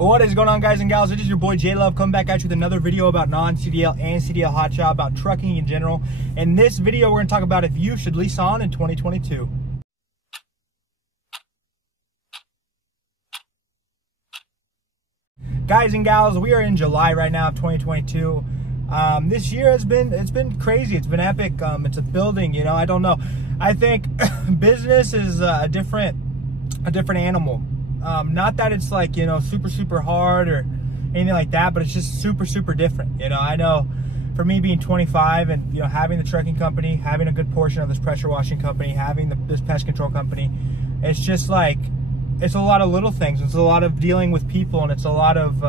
What is going on, guys and gals? It is your boy J Love coming back at you with another video about non-CDL and CDL hotshot, about trucking in general. In this video, we're going to talk about if you should lease on in 2022. Guys and gals, we are in July right now of 2022. This year it's been crazy. It's been epic. It's a building, you know. I don't know. I think business is a different animal. Not that it's like, you know, super hard or anything like that, but it's just super different. You know, I know for me being 25 and, you know, having the trucking company, having a good portion of this pressure washing company, having this pest control company, it's just like, it's a lot of little things. It's a lot of dealing with people, and it's a lot of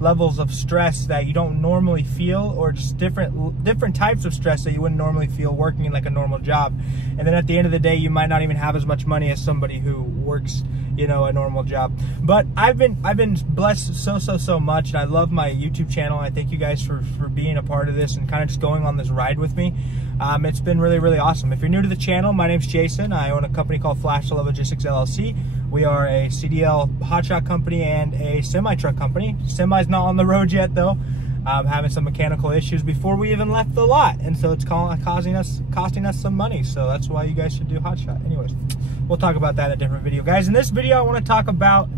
levels of stress that you don't normally feel, or just different types of stress that you wouldn't normally feel working in like a normal job. And then at the end of the day, you might not even have as much money as somebody who works, you know, a normal job. But I've been blessed so much, and I love my YouTube channel. I thank you guys for being a part of this and kind of just going on this ride with me. It's been really awesome. If you're new to the channel, my name's Jason. I own a company called Flash Logistics LLC. We are a CDL hotshot company and a semi-truck company. Semi's not on the road yet though. Having some mechanical issues before we even left the lot, and so it's costing us some money. So that's why you guys should do hotshot. Anyways, we'll talk about that in a different video, guys. In this video, I want to talk about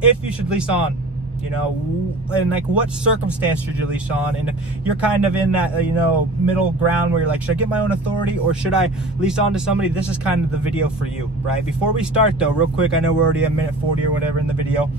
if you should lease on. You know, and like what circumstance should you lease on, and if you're kind of in that you know, middle ground where you're like, should I get my own authority or should I lease on to somebody? This is kind of the video for you, right? Before we start though, real quick, I know we're already at minute 40 or whatever in the video.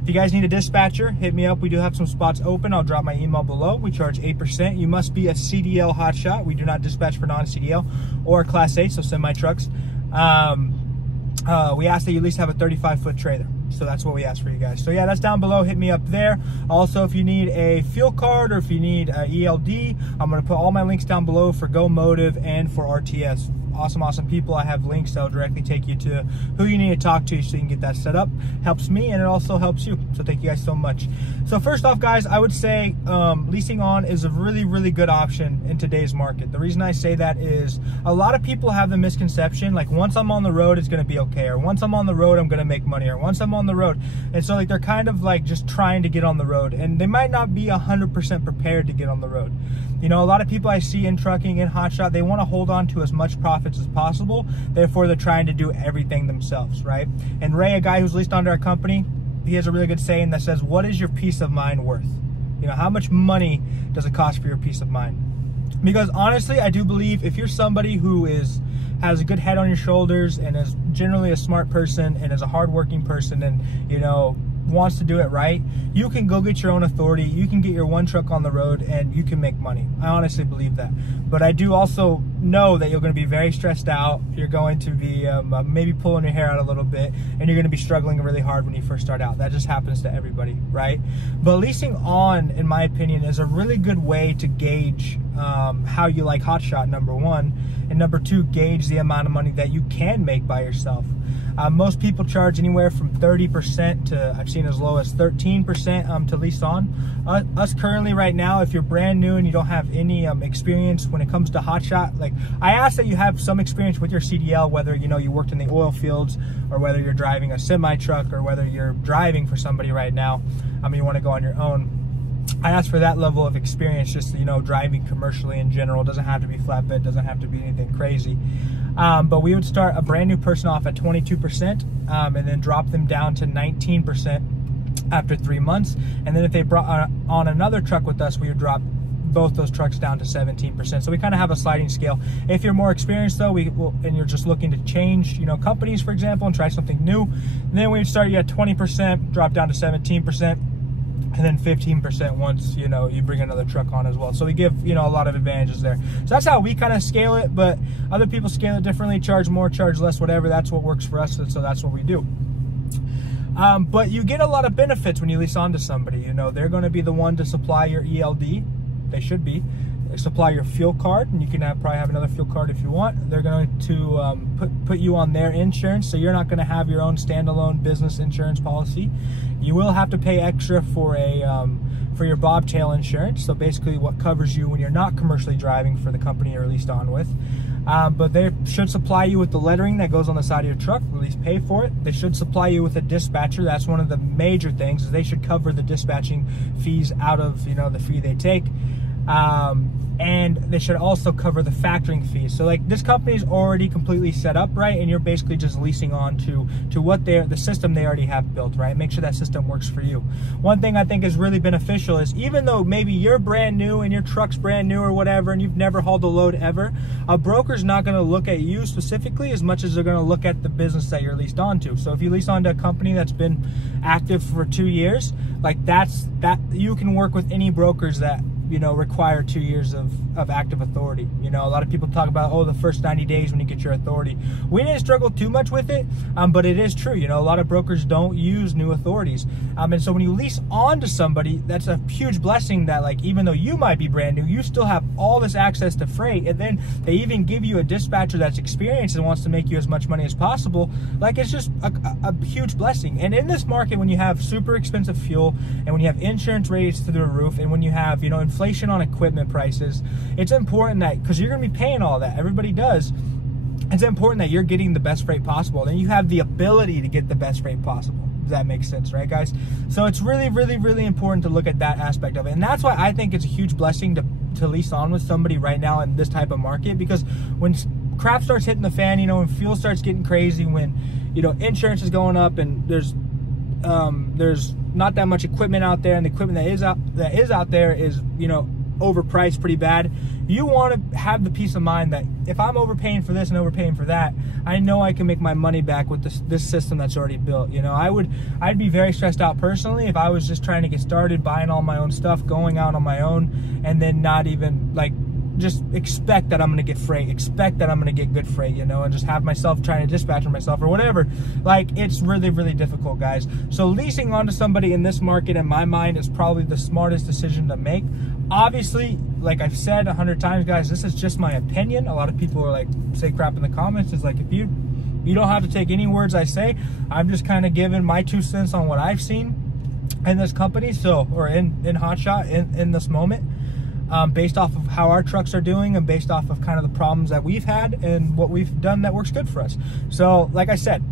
If you guys need a dispatcher, hit me up. We do have some spots open. I'll drop my email below. We charge 8%. You must be a CDL hotshot. We do not dispatch for non-CDL or Class A, so semi-trucks. We ask that you at least have a 35-foot trailer. So that's what we ask for you guys. So yeah, that's down below. Hit me up there. Also, if you need a fuel card or if you need a ELD, I'm going to put all my links down below for Go Motive and for RTS. Awesome people. I have links that'll directly take you to who you need to talk to so you can get that set up. Helps me, and it also helps you. So thank you guys so much. So first off, guys, I would say leasing on is a really good option in today's market. The reason I say that is a lot of people have the misconception, like once I'm on the road, it's going to be okay, or once I'm on the road, I'm going to make money, or once I'm on the road. And so like they're kind of like just trying to get on the road, and they might not be 100% prepared to get on the road. You know, a lot of people I see in trucking, in hotshot, they want to hold on to as much profits as possible. Therefore, they're trying to do everything themselves, right? And Ray, a guy who's leased onto our company, he has a really good saying that says, what is your peace of mind worth? You know, how much money does it cost for your peace of mind? Because honestly, I do believe if you're somebody who has a good head on your shoulders and is generally a smart person and is a hardworking person and, you know, wants to do it right, you can go get your own authority. You can get your one truck on the road and you can make money. I honestly believe that. But I do also know that you're going to be very stressed out. You're going to be maybe pulling your hair out a little bit, and you're going to be struggling really hard when you first start out. That just happens to everybody, right? But leasing on, in my opinion, is a really good way to gauge how you like hotshot, number one, and number two, gauge the amount of money that you can make by yourself. Most people charge anywhere from 30% to, I've seen as low as 13% to lease on. Us currently right now, if you're brand new and you don't have any experience when it comes to hotshot, like I ask that you have some experience with your CDL, whether you know you worked in the oil fields or whether you're driving a semi truck or whether you're driving for somebody right now. You want to go on your own. I ask for that level of experience, just, you know, driving commercially in general. It doesn't have to be flatbed, doesn't have to be anything crazy. But we would start a brand new person off at 22% and then drop them down to 19% after 3 months. And then if they brought on another truck with us, we would drop both those trucks down to 17%. So we kind of have a sliding scale. If you're more experienced though, and you're just looking to change, you know, companies, for example, and try something new, then we would start you at 20%, drop down to 17%. And then 15% once, you know, you bring another truck on as well. So we give, you know, a lot of advantages there. So that's how we kind of scale it, but other people scale it differently, charge more, charge less, whatever. That's what works for us, and so that's what we do. But you get a lot of benefits when you lease on to somebody. You know, they're going to be the one to supply your ELD. They should be. They supply your fuel card, and you can probably have another fuel card if you want. They're going to put you on their insurance, so you're not going to have your own standalone business insurance policy. You will have to pay extra for your bobtail insurance, so basically what covers you when you're not commercially driving for the company you're leased on with. But they should supply you with the lettering that goes on the side of your truck, or at least pay for it. They should supply you with a dispatcher. That's one of the major things, is they should cover the dispatching fees out of, you know, the fee they take. And they should also cover the factoring fees. So like, this company's already completely set up, right? And you're basically just leasing on to what the system they already have built, right? Make sure that system works for you. One thing I think is really beneficial is, even though maybe you're brand new and your truck's brand new or whatever, and you've never hauled a load ever, a broker's not gonna look at you specifically as much as they're gonna look at the business that you're leased onto. So if you lease onto a company that's been active for 2 years, like that you can work with any brokers that, you know, require 2 years of active authority. You know, a lot of people talk about, oh, the first 90 days when you get your authority. We didn't struggle too much with it, but it is true. You know, a lot of brokers don't use new authorities. And so when you lease on to somebody, that's a huge blessing that, like, even though you might be brand new, you still have all this access to freight. And then they even give you a dispatcher that's experienced and wants to make you as much money as possible. Like, it's just a huge blessing. And in this market, when you have super expensive fuel, and when you have insurance rates through the roof, and when you have, you know, inflation on equipment prices, it's important that, because you're going to be paying all that, everybody does, it's important that you're getting the best freight possible. Then you have the ability to get the best freight possible. Does that make sense, right, guys? So it's really, really, really important to look at that aspect of it. And that's why I think it's a huge blessing to lease on with somebody right now in this type of market, because when crap starts hitting the fan, you know, when fuel starts getting crazy, when, you know, insurance is going up, and there's not that much equipment out there, and the equipment that is out there is, you know, overpriced pretty bad. You want to have the peace of mind that if I'm overpaying for this and overpaying for that, I know I can make my money back with this system that's already built. You know, I'd be very stressed out personally if I was just trying to get started, buying all my own stuff, going out on my own, and then not even, like, just expect that I'm going to get freight, expect that I'm going to get good freight, you know, and just have myself trying to dispatch myself or whatever. Like, it's really, really difficult, guys. So leasing onto somebody in this market, in my mind, is probably the smartest decision to make. Obviously, like I've said 100 times, guys, this is just my opinion. A lot of people are like, say crap in the comments. It's like, if you don't have to take any words I say. I'm just kind of giving my 2 cents on what I've seen in this company, so, or in Hotshot in this moment. Based off of how our trucks are doing, and based off of kind of the problems that we've had and what we've done that works good for us. So like I said,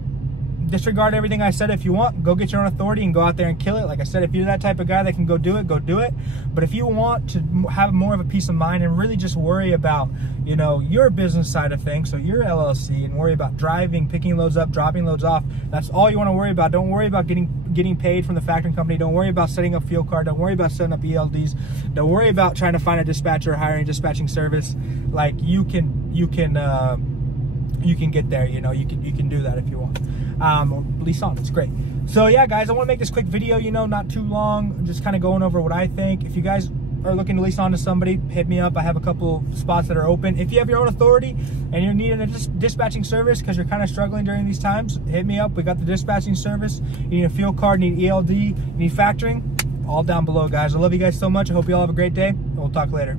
disregard everything I said. If you want, go get your own authority and go out there and kill it. Like I said, if you're that type of guy that can go do it, go do it. But if you want to have more of a peace of mind and really just worry about, you know, your business side of things, so your LLC, and worry about driving, picking loads up, dropping loads off, that's all you want to worry about. Don't worry about getting paid from the factoring company. Don't worry about setting up fuel card. Don't worry about setting up ELDs. Don't worry about trying to find a dispatcher or hiring a dispatching service. Like, you can get there. You know, you can do that if you want. Lease on, it's great. So yeah, guys, I want to make this quick video, you know, not too long, just kind of going over what I think. If you guys are looking to lease on to somebody, hit me up. I have a couple spots that are open. If you have your own authority and you're needing a dispatching service because you're kind of struggling during these times, hit me up. We got the dispatching service. You need a fuel card, need ELD, you need factoring, all down below, guys. I love you guys so much. I hope you all have a great day, and we'll talk later.